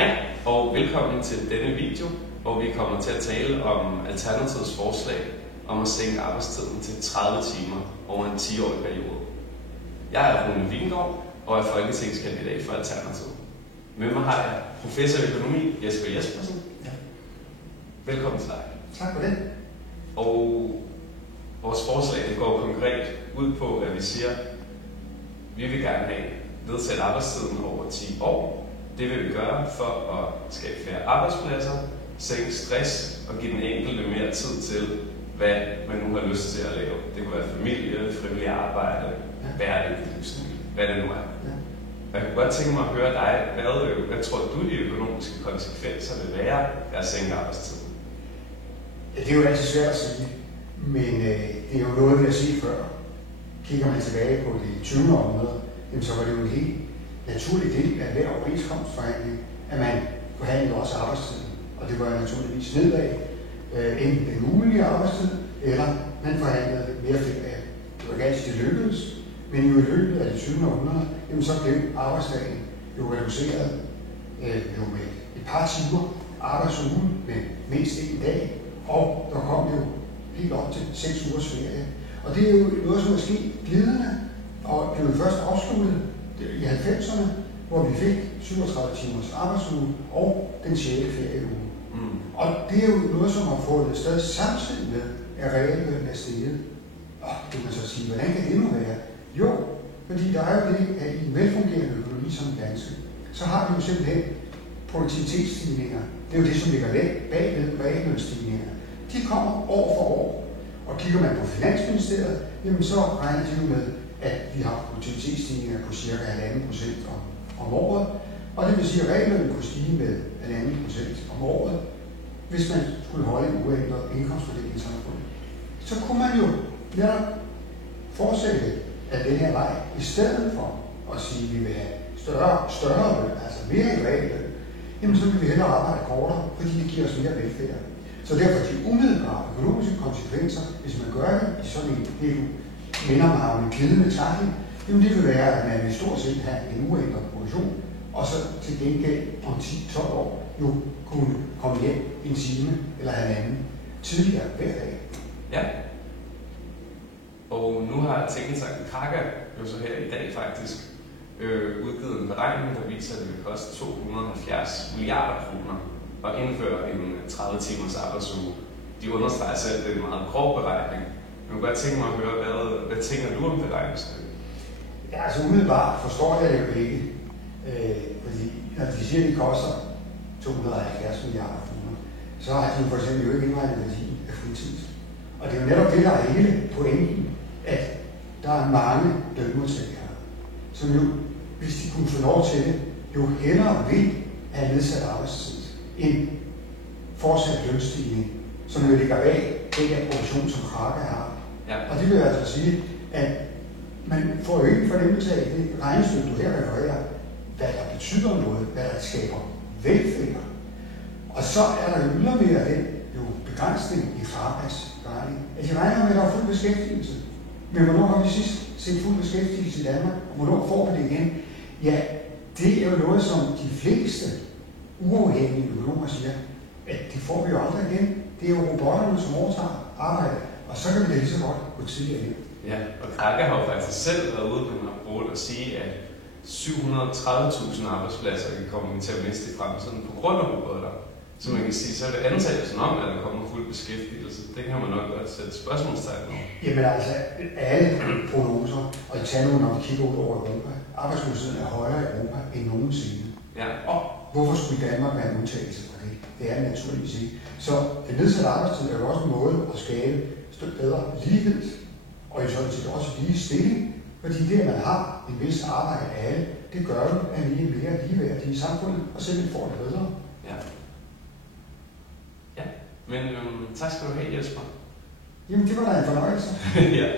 Hej og velkommen til denne video, hvor vi kommer til at tale om Alternativets forslag om at sænke arbejdstiden til 30 timer over en 10-årig periode. Jeg er Rune Vingegaard og er folketingskandidat for Alternativet. Med mig har jeg professor i økonomi Jesper Jespersen. Ja. Velkommen til dig. Tak for det. Og vores forslag går konkret ud på, at vi siger, at vi vil gerne have nedsat arbejdstiden over 10 år. Det vil vi gøre for at skabe flere arbejdspladser, sænke stress og give den enkelte mere tid til, hvad man nu har lyst til at lave. Det kunne være familie, frivillig arbejde, bæredygtig livsstil, hvad det nu er. Ja. Jeg kunne godt tænke mig at høre dig, hvad tror du de økonomiske konsekvenser vil være af at sænke arbejdstiden? Ja, det er jo altid svært at sige, men det er jo noget, vi har set før. Kigger man tilbage på det 20. århundrede, så var det jo en helt naturlig del af hver overenskomstforhandling, at man forhandlede også arbejdstiden. Og det var naturligvis nedad, enten den mulige arbejdstid, eller man forhandlede mere ferie. Det var ganske det lykkedes, men jo i løbet af det 20. århundrede, så blev arbejdsdagen jo reduceret jo med et par timer arbejdsuge med mindst en dag, og der kom jo helt op til 6 ugers ferie. Og det er jo noget, som er sket glidende, og det blev først afsluttet i 90'erne, hvor vi fik 37 timers arbejdsuge og den 6. ferieuge. Og det er jo noget, som har fået sted samtidig med, at reallønnen er steget. Og det kan man så sige, hvordan kan det nu være? Jo, fordi der er jo det, at i en velfungerende økonomi som danske, så har vi jo simpelthen produktivitetsstigninger. Det er jo det, som ligger bagved reallønsstigninger. De kommer år for år. Og kigger man på Finansministeriet, jamen så regner de jo med, at vi har produktivitetsstigninger på ca. 1,5% om året. Og det vil sige, at reallønnen kunne stige med 1,5% om året, hvis man skulle holde en uændret indkomstfordeling i samfundet. Så kunne man jo netop fortsætte af den her vej, i stedet for at sige, at vi vil have større løn, altså mere i realløn, jamen så vil vi hellere arbejde kortere, fordi det giver os mere velfærd. Så derfor de umiddelbare økonomiske konsekvenser, hvis man gør det i sådan en, det minder mig om en glidende takling, jamen det vil være, at man vil stort set have en uændret produktion, og så til gengæld om 10-12 år jo kunne komme hjem en time eller halvanden tidligere hver dag. Ja. Og nu har Tænketanken Kraka jo så her i dag faktisk udgivet en beregning, der viser, at det vil koste 270 milliarder kroner at indføre en 30 timers arbejdsuge. De understreger selv, at det er en meget grov beregning. Jeg kunne godt tænke mig at høre, hvad tænker du om beregningsstykket? Ja, altså umiddelbart forstår jeg det jo ikke. Fordi når de siger, at de koster 270 milliarder kroner, så har de for eksempel jo ikke indregnet værdien af fritid. Og det er jo netop det, der er hele pointen, at der er mange lønmodtagere, som jo, hvis de kunne få lov til det, jo hellere vil have nedsat arbejdstid end fortsat lønstigning, som jo ligger bag den her produktion, som Kraka har. Ja. Og det vil altså sige, at man får jo ikke fornemmelse af det regnestykke, du her refererer, hvad der betyder noget, hvad der skaber velfærd. Og så er der jo ydermere den begrænsning i Krakas beregning, at de regner med, at der er fuld beskæftigelse. Men hvornår har vi sidst set fuld beskæftigelse i Danmark, og hvornår får vi det igen? Ja, det er jo noget, som de fleste uafhængige økonomer siger, at det får vi jo aldrig igen. Det er jo robotterne, som overtager arbejde, og så kan vi da lige så godt gå tidligere hen. Ja, og Kraka har jo faktisk selv været ude på en rapport og sige, at 730.000 arbejdspladser kan komme til at miste i fremtiden på grund af robotter. Så man kan sige, så er det antagelsen om, at der kommer fuld beskæftigelse. Det kan man nok godt sætte spørgsmålstegn over. Jamen altså, alle prognoser, og i tager nu, når vi kigger ud over Europa, arbejdsløsheden er højere i Europa end nogensinde. Ja. Og hvorfor skulle Danmark være en undtagelse for det? Det er det naturligvis ikke. Så den nedsatte arbejdstid er jo også en måde at skabe bedre lighed, og i sådan set også lige stilling. Fordi det, at man har en vis arbejde af alle, det gør jo, at vi er mere ligeværdige i samfundet, og selv får det bedre. Ja. Ja, men tak skal du have, Jesper. Jamen, det var da en fornøjelse. Ja.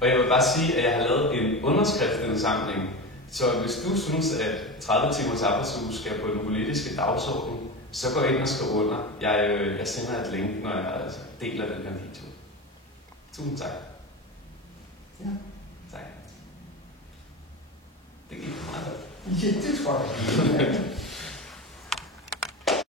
Og jeg vil bare sige, at jeg har lavet en underskriftindsamling, så hvis du synes, at 30 timers arbejdsuge skal på den politiske dagsorden, så gå ind og skriv under. Jeg sender et link, når jeg deler den her video. Tusind tak. Ja. Tak. Det gik meget godt. Ja, det tror jeg.